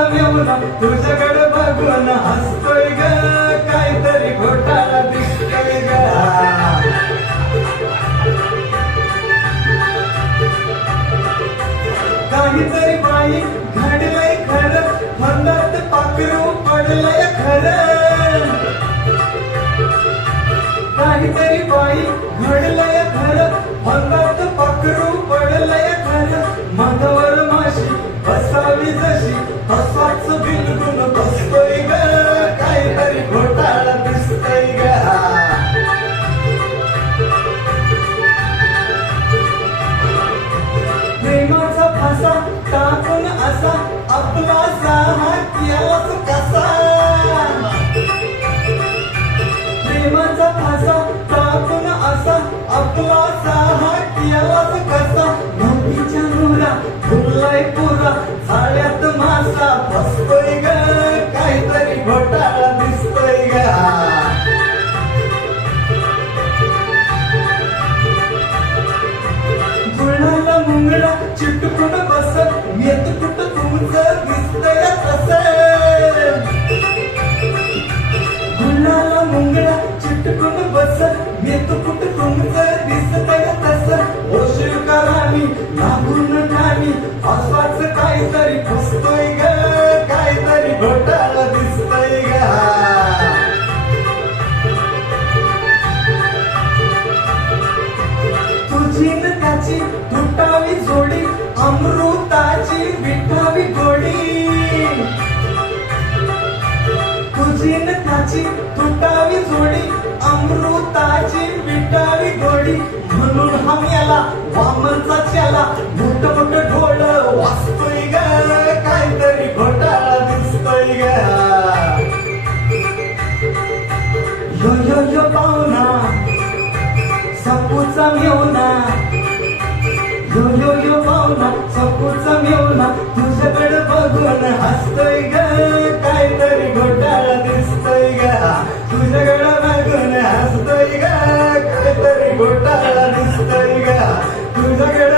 तुझ्याकडे बघून हसतोय ग. काहीतरी घोटाळा दिसतोय ग. काहीतरी बाई घडलंय खरं मनात पाखरू पडलंय खरं. काहीतरी बाई घडलंय खरं मनात पाखरू पडलंय आपला कसा? नवरीच्या फुललाय पुरा. मासा. बसतोय ग काहीतरी घोटाळा दिसतोय ग. गुळाला मुंगळा तुझी त्याची तुटावी जोडी अमृताची विटावी गोडी. म्हणून हम याला वामनचा चला. मोठ मोठ ढोळ वाचतोय ग काहीतरी घोटाळा दिसतोय ग. यो यो यो पाहुणा सपूचा मेवना यो यो यो पाहुणा सपूचा Good luck,